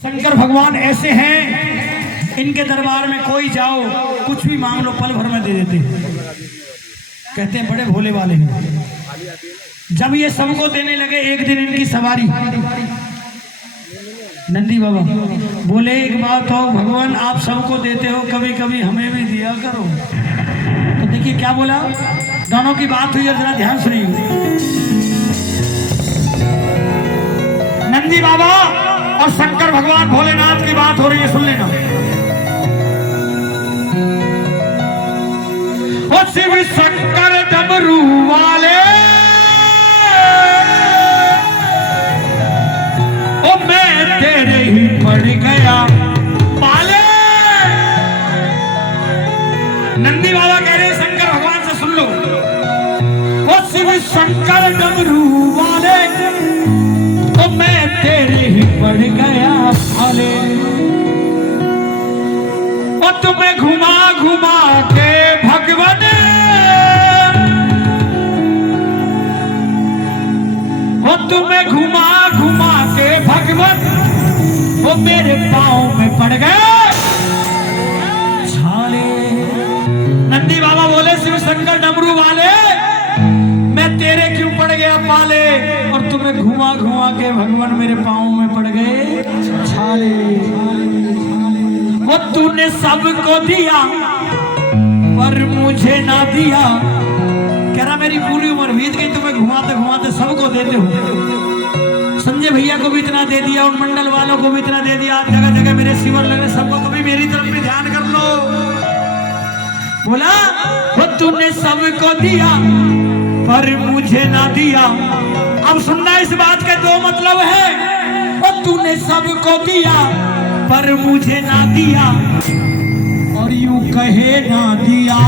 शंकर भगवान ऐसे हैं, इनके दरबार में कोई जाओ कुछ भी मांग लो पल भर में दे देते। कहते हैं बड़े भोले वाले हैं। जब ये सबको देने लगे, एक दिन इनकी सवारी, नंदी बाबा बोले एक बात हो भगवान, आप सबको देते हो, कभी कभी हमें भी दिया करो। तो देखिए क्या बोला, दोनों की बात हुई, जरा ध्यान सुनिए। नंदी बाबा और शंकर भगवान भोलेनाथ की बात हो रही है, सुन लेना। ओ शिव शंकर डमरू वाले, ओ मैं तेरे ही पड़ गया पाले। नंदी बाबा कह रहे शंकर भगवान से, सुन लो। ओ शिव शंकर डमरू वाले, ओ मैं तेरे ही पड़ गया पाले। ओ तुम्हें घुमा घुमा के भगवान, ओ तुम्हें घुमा घुमा के भगवान, वो मेरे पाँव में पड़ गए छाले। नंदी बाबा बोले शिव शंकर डमरू वाले, मैं तेरे क्यों पड़ गया पाले, और तुम्हें घुमा घुमा के भगवान मेरे पाँव में पड़ गए छाले। वो तूने सबको दिया पर मुझे ना दिया। कह रहा मेरी पूरी उम्र बीत गई, तुम्हें घुमाते घुमाते सबको देते हो। संजय भैया को भी इतना दे दिया, उन मंडल वालों को भी इतना दे दिया, जगह जगह मेरे शिवर लगे, सबको कभी मेरी तरफ भी ध्यान कर लो। बोला वो तूने सबको दिया पर मुझे ना दिया। अब सुनना, इस बात के दो मतलब है। वो तूने सबको दिया पर मुझे ना दिया, और यूं कहे ना दिया।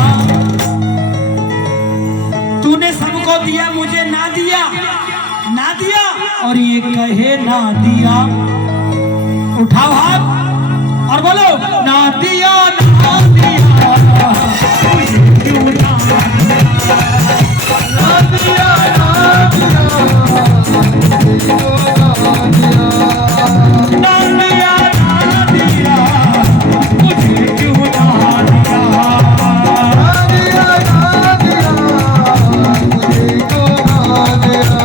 तूने सबको दिया मुझे ना दिया, ना दिया, और ये कहे ना दिया। उठाओ हाथ और बोलो ना दिया, ना दिया, मुझे क्यों ना दिया, ना दिया, ना दिया, ना दिया, ना दिया, मुझे क्यों ना दिया, ना दिया, ना दिया, मुझे क्यों ना दिया।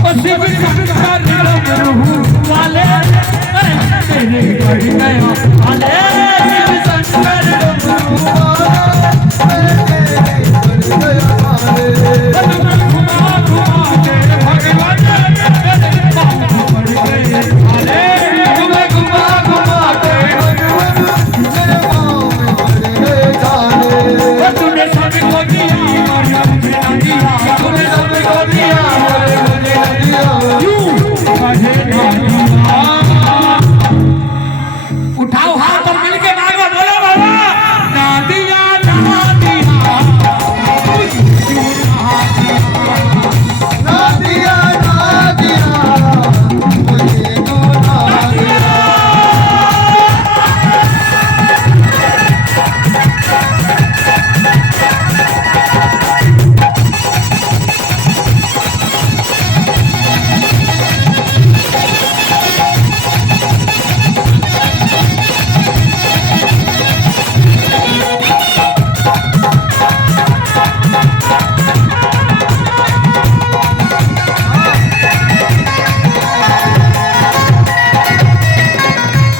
ओ शिव शंकर डमरू वाले, तेरे पड़ गया पाले। शिव शंकर डमरू वाले, तेरे पड़ गया पाले। घुमा घुमा के भगवान मेरे पाँव में पड़ गए छाले। तुम्हें घुमा घुमा के भगवान मेरे पाँव में पड़ गए छाले। तूने सबको दिया और मुझे ना दिया, तूने सबको दिया और मुझे ना दिया, यूं कहे ना दिया। उठाओ हाथ और मिलके मांगो, बोलो बाबा ना दिया, ना दिया, मुझे क्यों ना दिया, ना दिया, ना दिया, मुझे क्यों ना दिया।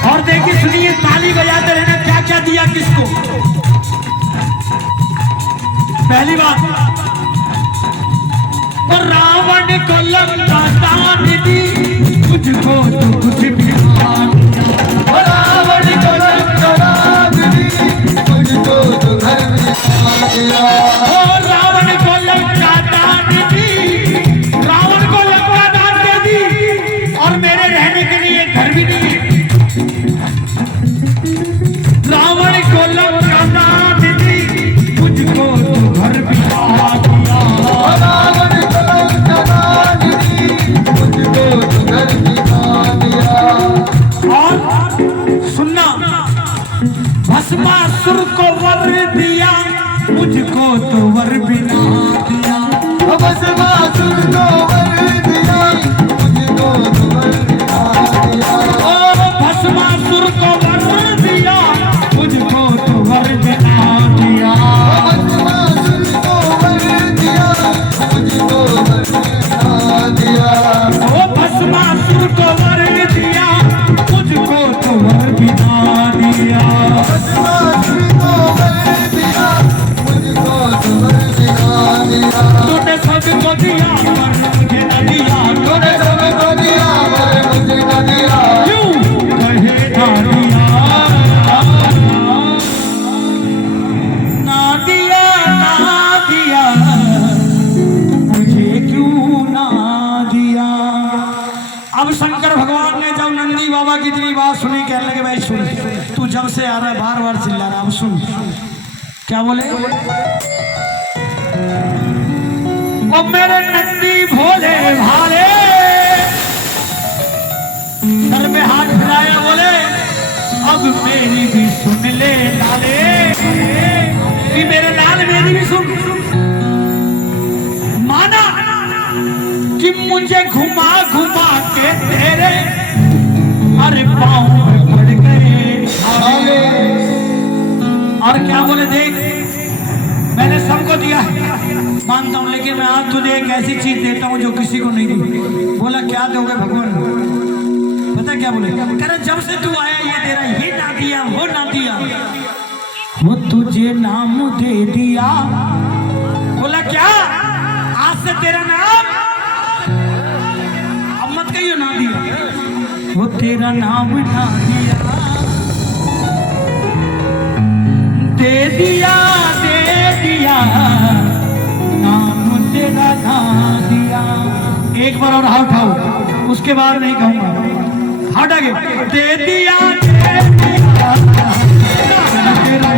और देखिए सुनिए, ताली बजाते रहना, क्या क्या दिया किसको। पहली बात, और रावण को लंका दान दी, तुझको तो कुछ भी मान दिया। और रावण को लंका दान दी, तुझको तो घर भी मान दिया। और रावण को लंका दान दी, रावण को लंका दान दे दी, और मेरे रहने के लिए घर भी नहीं। रावण को लंका दान दी, तुझको तो घर भी बहा दिया। रावण को लंका दान दी, तुझको तो घर भी बहा दिया। और सुनना, भस्मासुर को वर दिया, मुझको तो वर भी ना दिया। भस्मासुर को वर दिया, मुझको तो वर भी ना दिया। सबको वर दिया, मुझको तो वर बिना दिया। ओ भस्मासुर को वर दिया, मुझको तो वर बिना दिया। तूने सबको दिया पर मुझे न दिया, तूने सबको दिया पर मुझे न दिया, क्यों कहे ना दिया, ना दिया, ना दिया, मुझे क्यों ना दिया। अब शंकर भगवान ने जब नंदी बाबा की इतनी बात सुनी, कहने लगे भाई सुन, तू जब से आ रहा है बार बार चिल्ला रहा, अब सुन क्या बोले। ओ मेरे नंदी भोले भाले, सर में हाथ फिराया, बोले अब मेरी भी सुन ले लाले, कि मेरे लाल मेरी भी सुन। माना कि मुझे घुमा घुमा के तेरे अरे पाँव में पड़ गए। और क्या बोले, देख मैंने सबको दिया है मानता हूँ, लेकिन मैं आज तुझे एक ऐसी चीज देता हूँ जो किसी को नहीं दी। बोला क्या दोगे भगवान, पता क्या बोले, कह रहे जब से तू आया ये तेरा ये ना दिया वो ना दिया, वो तुझे नाम दे दिया। बोला क्या, आज से तेरा नाम, अब मत कहियो ना दिया, वो तेरा नाम ना दिया, दे दिया, दे दिया, नाम तेरा ना दिया। एक बार और हाथ उठाओ, उसके बाद नहीं कहूंगा, हाथ आगे, दे दिया, दे दिया, नाम तेरा